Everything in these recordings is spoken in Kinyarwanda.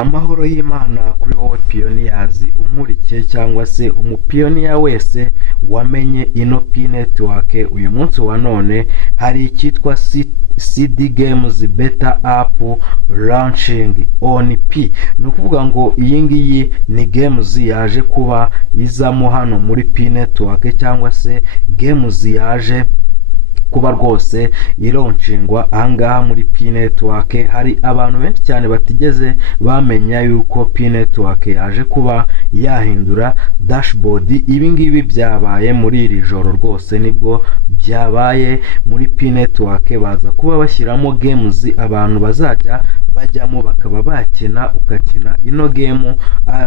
Amahoro y'Imana kuri wowe pioneers umurikiye cyangwa se umupioneer wese wamenye ino P network. Uyu munsi wa none hari icyitwa CD Games Beta App Launching on P. Ni ukuvuga ngo iyi ngiyi ni games yaje kuba izamo hano muri P network, cyangwa se games yaje kuba rwose ironshingwa ahangaha muri P network. Hari abantu benshi cyane batigeze bamenya yuko P network yaje kuba yahindura dashboard. Ibi ngibi byabaye muri iri joro rwose, nibwo byabaye muri P network. Baza kuba bashyiramo games abantu bazajya bajyamo bakaba bakina, ukakina ino game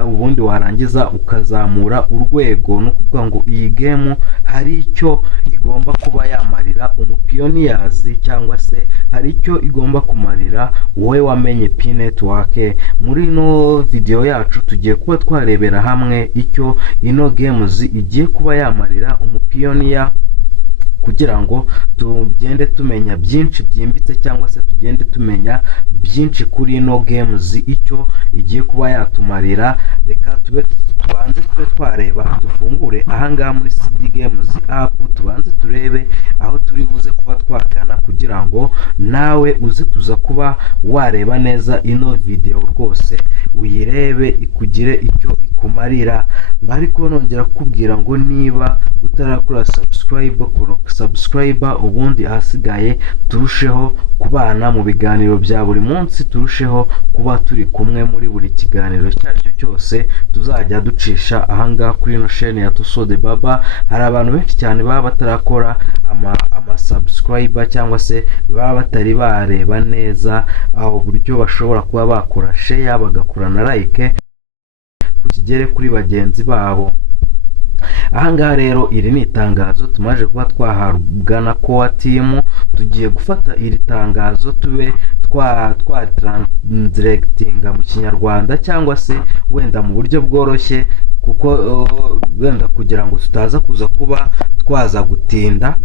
ubundi warangiza ukazamura urwego. Ni ukuvuga ngo iyi game hari icyo igomba kuba yamarira umupioneers, cyangwa se hari icyo igomba kumarira wowe wamenye P network. Muri ino video yacu tugiye kuba twarebera hamwe icyo ino games igiye kuba yamarira umupioneer, kugira ngo tugende tumenya byinshi byimbitse, cyangwa se tugende tumenya byinshi kuri ino games icyo igiye kuba yatumarira. Reka tubanze twareba, dufungure ahangaha muri CD Games app, tubanze turebe aho turi buze kuba twagana, kugira ngo nawe uze kuza kuba wareba neza ino video rwose uyirebe ikugire icyo ikumarira. Ariko nongera kukubwira ngo niba utarakora subscribe, ubundi ahasigaye turusheho kubana mu biganiro bya buri munsi, turusheho kuba turi kumwe muri buri kiganiro cyaricyo cyose tuzajya ducisha ahangaha kuri ino chaîne ya Tusode Baba. Hari abantu benshi cyane baba batarakora ama subscribe, cyangwa se baba batari bareba neza aho buryo bashobora kuba bakora share bagakora na like kugere kuri bagenzi babo. Ahangaha rero iri ni itangazo tumaje kuba twahabwa na Core Team. Tugiye gufata iri tangazo tube twa translatinga mu Kinyarwanda, cyangwa se wenda mu buryo bworoshye, kuko wenda kugira ngo tutaza kuba twaza gutinda,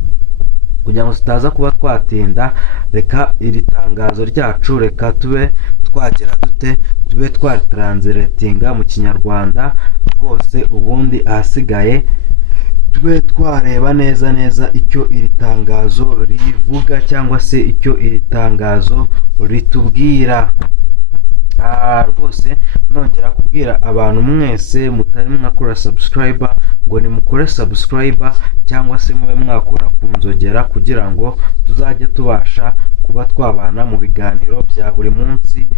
kugira ngo tutaza kuba twatinda, reka iri tangazo ryacu reka tube twagira dute, tube twa translatinga mu Kinyarwanda rwose, ubundi ahasigaye tube twareba neza icyo iri tangazo rivuga, cyangwa se icyo iri tangazo ritubwira. Rwose nongera kubwira abantu mwese mutari mwakora subscribe ngo nimukore subscribe, cyangwa se mube mwakora ku nzogera, kugira ngo tuzajye tubasha kuba twabana mu biganiro bya buri munsi,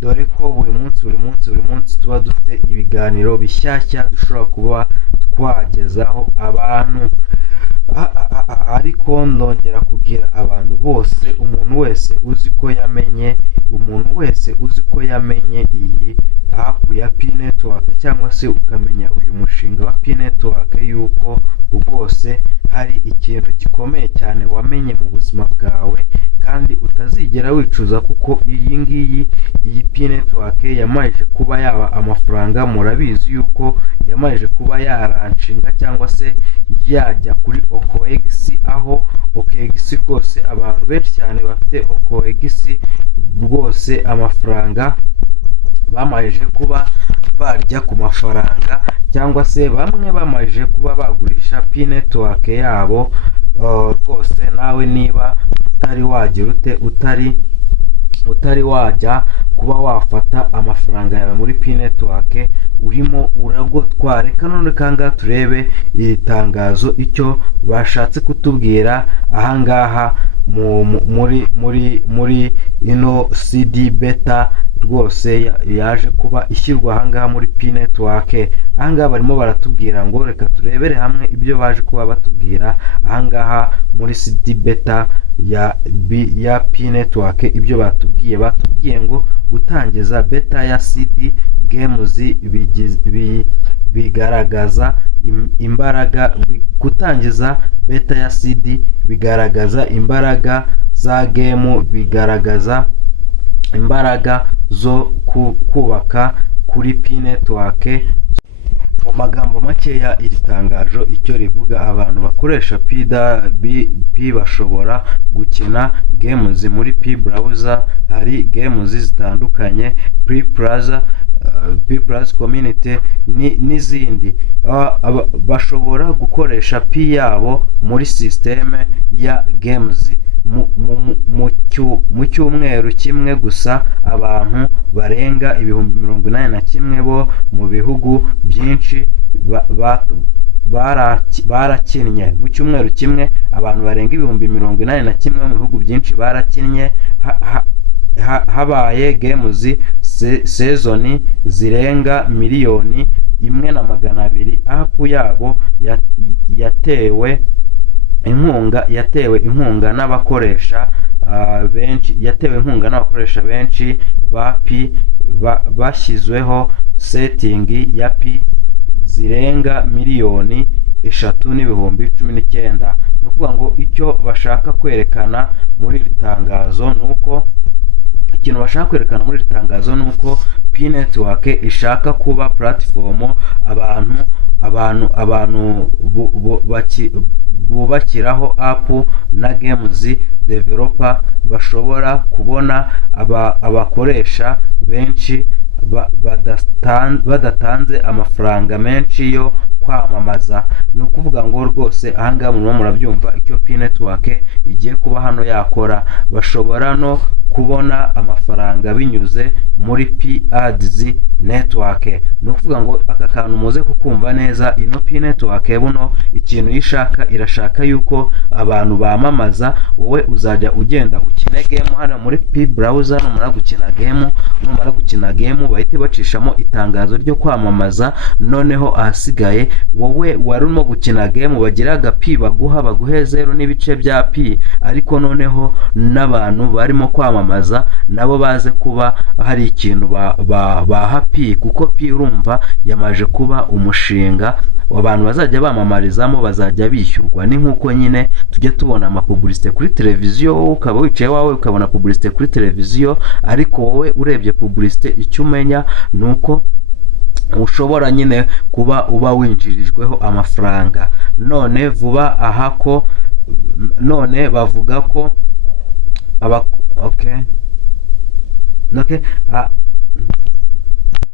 dore ko buri munsi tuba dufite ibiganiro bishyashya dushobora kuba twagezaho abantu. Ariko ndongera kubwira abantu bose, umuntu wese uzi ko yamenye iyi app ya P network, cyangwa se ukamenya uyu mushinga wa P network, yuko rwose hari ikintu gikomeye cyane wamenye mu buzima bwawe kandi utazigera wicuza, kuko iyi P network yamajije kuba yaba amafaranga. Murabizi yuko yamajije kuba yaranshinga, cyangwa se yajya kuri OKX, aho OKX rwose abantu benshi cyane bafite OKX rwose amafaranga bamajije kuba barya ku mafaranga, cyangwa se bamwe bamajije kuba bagurisha P network yabo. Rwose nawe niba utari wagira utari wajya kuba wafata amafaranga yawe muri P network, urimo uragotwa. Reka none kangaha turebe iri tangazo icyo bashatse kutubwira ahangaha muri ino CD beta rwose yaje kuba ishyirwa ahangaha muri P network. Ahangaha barimo baratubwira ngo reka turebere hamwe ibyo baje kuba batubwira ahangaha muri CD beta ya P network. Ibyo batubwiye ngo gutangiza beta ya CD Games bigaragaza imbaraga, gutangiza beta ya CD bigaragaza imbaraga za game, bigaragaza imbaraga zo kubaka kuri P network. mu magambo makeya iri tangazo icyo rivuga, abantu bakoresha P bashobora gukina games muri P browser. Hari games zitandukanye, P Plus Community n'izindi. Bashobora gukoresha P yabo muri systeme ya games. Mu cyumweru kimwe gusa abantu barenga 81,000 bo mu bihugu byinshi barakinnye. Mu cyumweru kimwe abantu barenga 81,000 mu bihugu byinshi barakinnye. Habaye games season zirenga 1,200,000. App yabo yatewe inkunga n'abakoresha benshi ba P. Bashyizweho setting ya P zirenga 3,319,000. no kuvuga ngo icyo bashaka kwerekana muri iri tangazo nuko P Network ishaka kuba platform abantu bubakiraho app na games developer bashobora kubona abakoresha benshi badatanze amafaranga menshi yo kwamamaza. ni ukuvuga ngo rwose ahangaha murabyumva icyo P Network igiye kuba hano yakora. Bashobora no kubona amafaranga binyuze muri P Ads Network. ni ukuvuga ngo aka kantu muze kukumva neza. ino P Network buno ikintu irashaka yuko abantu bamamaza. wowe uzajya ugenda ukine game hano muri P browser. numara gukina game bahite bacishamo itangazo ryo kwamamaza. noneho ahasigaye wowe warimo gukina game bagiraga P baguhe 0 n'ibice bya P, ariko noneho n'abantu barimo kwamamaza nabo baze kuba hari ikintu baha P, kuko P urumva yamaje kuba umushinga abantu bazajya bamamarizamo, bazajya bishyurwa. ni nkuko nyine tujye tubona amapublicité kuri televiziyo, ukaba wicaye wawe ukabona publicité kuri televiziyo, ariko wowe urebye publicité icyo umenya nuko ushobora nyine kuba uba winjirijweho amafaranga. none vuba aha ko bavuga ko